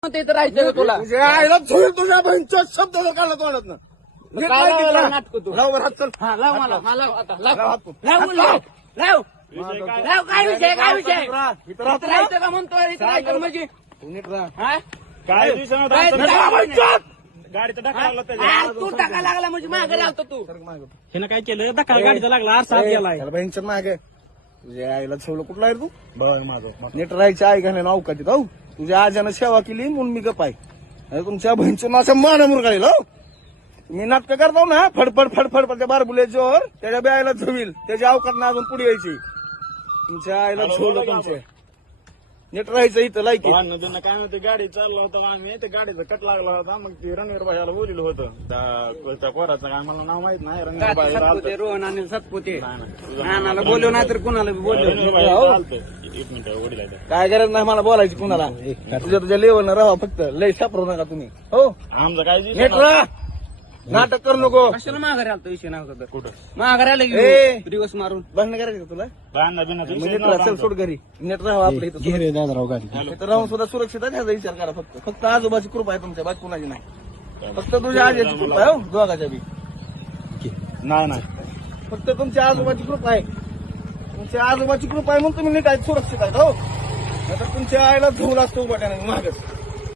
इथं राहायचं का तुला तुझ्या आईला झोल तुझ्या बहिणीचा शब्द जर काढला तोंडात ना नाटक तू लाव हात चल हा लाव मला हा, लाव आता लाव लाव हात तू. लाव लाव लाव विषय काय? लाव काय विषय काय विषय इथं राहा, इथं इथं राहा. राहायचं का म्हणतोय इथं राहायचं म्हणजे तू नीट राहा. हा? काय विषय नव्हता काय- आमचा. काय- गाडीचा धक्का लागला त्याच्या हा, तू टाका लागला म्हणजे मागे लावतो तू सरक मागं. हिनं काय केलं धक्का गाडीचा लागला आरसा आत गेलाय त्याला बहिणीच्या मागे तुझ्या आईला छेवलं कुठला आहे रे तू बघ माझं नीट राहायची आई घालणे नाव का तिथं तुझ्या आजानं सेवा केली म्हणून मी गप आहे अरे तुमच्या बहिणीचं माझ्या माना मुरगाळील हो मी नाटक करतो ना फडफड फडफड त्या बारबुल्याच्यावर त्याच्या ब्यायला झोवील त्याच्या अवकात अजून पुढे यायची तुमच्या आईला झोवलं तुमचे नीट राहायचं इथं लायकी भांडण काय होते गाडी चालला होता आम्ही ते गाडीचा कट लागला होता मग ते रणवीर भाईला बोलिलं होतं त्या पोराचं काय मला नाव माहित नाही रणवीर भाई सातपुते रोहन आणि सातपुते नाही नानाला बोलव नाही तर कुणाला बी बोलव रणवीर भाई चालतंय एक मिनिट वडील आहे काय गरज नाही मला बोलायची कुणाला तुझ्या लेवलनं राहा फक्त लय सापडू नका तुम्ही हो आमचं काय नीट राहा नाटक करू नको कशाला माघारी आलतो विषय नव्हता तर कुठं माघारी आलं ए. की दिवस मारून भांडण करायचं का तुला भांडणा बिनाचा मग विषय नीट नव्हता राहा चल आमचा. सोड घरी नीट राहा आपल्या इथं घे रे दादाराव गाडी इथं राहून सुद्धा सुरक्षित आहे ह्याचा विचार करा फक्त फक्त आजोबाची कृपा आहे तुमच्या बाकी कुणाची नाही फक्त तुझ्या आजीची कृपा आहे हो दोघाच्या बी नाही नाही फक्त तुमच्या आजोबाची कृपा आहे तुमच्या आजोबाची कृपा आहे म्हणून तुम्ही नीट आहेत सुरक्षित आहेत हो नाहीतर तुमच्या आईला धुवला असतो उभा मागच